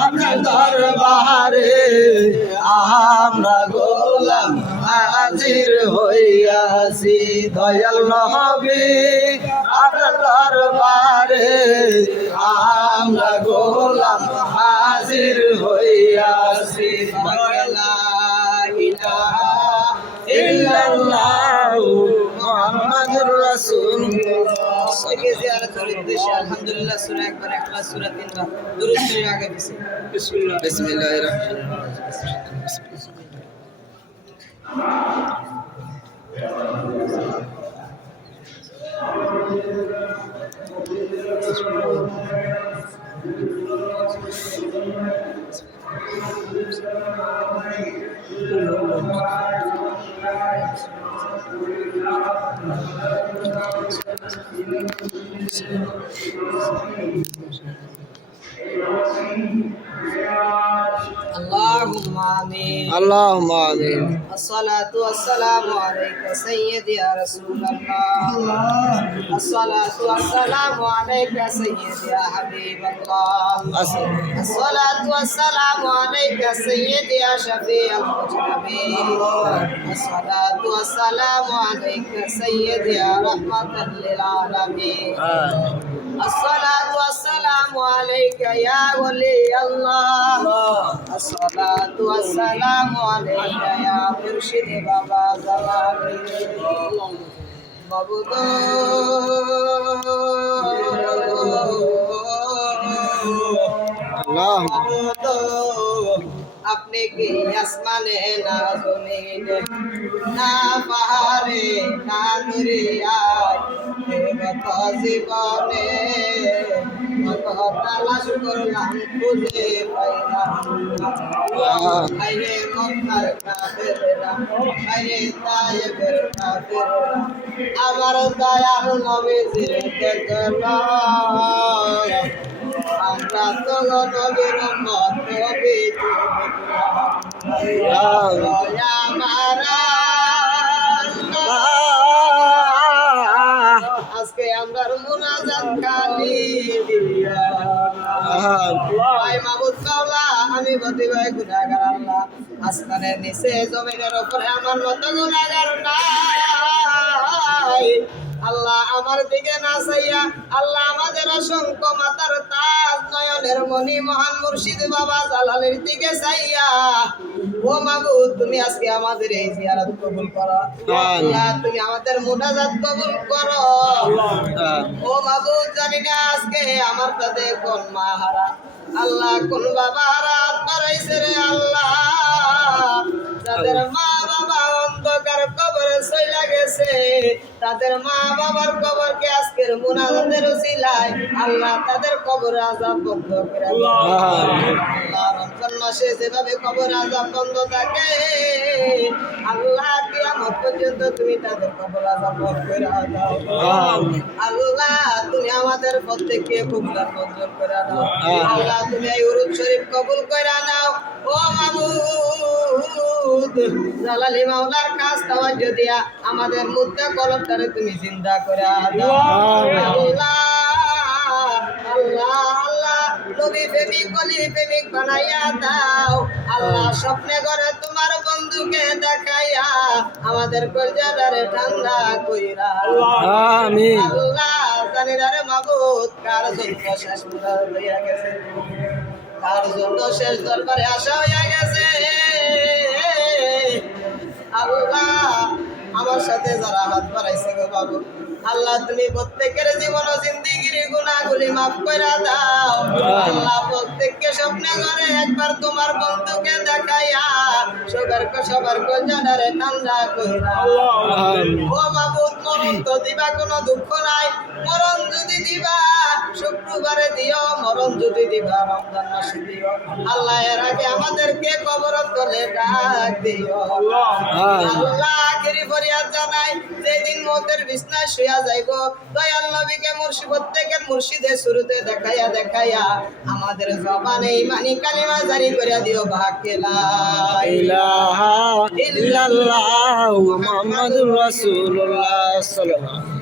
আপনার দরবারে আমরা গোলাম হাজির হইয়াছি দয়াল নবী আপনার দরবারে আমরা গোলাম হাজির হইয়াছি লা ইলাহা ইল্লাল্লাহু মুহাম্মাদুর রাসূলুল্লাহ সকে জিয়ারত করার উদ্দেশ্যে আলহামদুলিল্লাহ সূরা একবার ইখলাস সূরা 3 বার দুরূদ শরীফ আগে পিছে বিসমিল্লাহির রহমানির اللهم آمين اللهم آمين الصلاة والسلام عليك سيدي يا رسول الله الصلاة والسلام عليك سيدي يا حبيب الله الصلاة والسلام عليك سيدي يا شفيع المجرمين الصلاة والسلام عليك سيدي يا رحمة للعالمين الصلاة والسلام عليك يا ولي الله الصلاة والسلام عليك يا مرشد بابا زماني مبود الله আপনি কি আসমানে না জমিনে না পাহাড়ে না দরিয়ায় কত জীবনে কত তালাশ করলাম খুঁজে পাইলাম আইরে মক্কার কাফেররা আইরে তায়েবের কাফেররা আমার দয়াল নবীজির দেখলা আমরা তো নবীর উম্মত নবী আজকে আমরা মুনাজাত খালি দিয়া ভাই মাহবুব কাওলা আমি বদি ভাই গুনাহগার আল্লাহ আসমানের নিচে জমিনের উপরে আমার মতো গুনাহগার নাই আল্লাহ আমার দিকে না চাইয়া আল্লাহ আমাদের অসংখ্য মাতার তাজ নয়নের মণি মহান মুর্শিদ বাবা জালালের দিকে চাইয়া ও মাবুদ তুমি আজকে আমাদের এই জিয়ারত কবুল করো আল্লাহ তুমি আমাদের মুনাজাত কবুল করো ও মাবুদ জানি না আজকে আমার সাথে কোন মা হারা আল্লাহ কোন বাবা হারা করাইছে রে আল্লাহ তাদের মা বাবা অন্ধকার কবরে চইলা গেছে তাদের মা বাবার কবরকে আজকের মুনাজাতের উসিলায় আল্লাহ তাদের কবর আযাব বন্ধ করে আল্লাহ রমজান মাসে যেভাবে কবর আযাব বন্ধ থাকে আল্লাহ কি কিয়ামত পর্যন্ত তুমি তাদের কবর আযাব মাফ করে দাও। আমিন। আল্লাহ তুমি আমাদের প্রত্যেককে কবুল আর মঞ্জুর করে দাও। আল্লাহ তুমি এই উরুদ শরীফ কবুল করে নাও। ও মাবুদ জালালি মাওলার কাছ তাওয়াজ্জু দিয়া আমাদের মুদ্রা কলবটারে তুমি জিন্দা করে দাও। আল্লাহ আল্লাহ আল্লাহ নবী প্রেমিক গলি প্রেমিক বানাইয়া দাও। আল্লাহ স্বপ্নে ঘরে তোমার বন্ধুকে দেখাইয়া আমাদের কলজাটারে ঠান্ডা কইরা আমিন। আল্লাহ জানি না রে মাবুদ কার জন্য শেষ মুরা হইয়া গেছে, কার জন্য শেষ দরবারে আসা হইয়া গেছে। আল্লাহ আমার সাথে যারা হাত বাড়াইছে গো বাবু, আল্লাহ তুমি প্রত্যেকের জীবন ও জিন্দিগির গুনাহগুলি মাফ করে দাও। আল্লাহ প্রত্যেককে স্বপ্নে করে একবার তোমার বন্ধুকে দেখাইয়া সবার কলজাটারে ঠান্ডা কইরা। ও মাবুদ মরণ তো দিবা কোনো দুঃখ নাই, মরণ যদি দিবা শুক্রবারে দিও, মরণ যদি দিবা রমজান মাসে দিও। আল্লাহ এর আগে আমাদেরকে কবর তলে ডাক দিও। আল্লাহ আখেরি ফরিয়াদ জানাই, যেদিন মওতের বিছনায় শুয়া যাইব দয়াল নবীকে প্রত্যেকের মুর্শিদের শুরুতে দেখাইয়া দেখাইয়া আমাদের জবানে ইমানি কালিমা জারি করিয়া দিও। বাকে লা ইলাহা ইল্লাল্লাহু মুহাম্মাদুর রাসূলুল্লাহ সাল্লাল্লাহু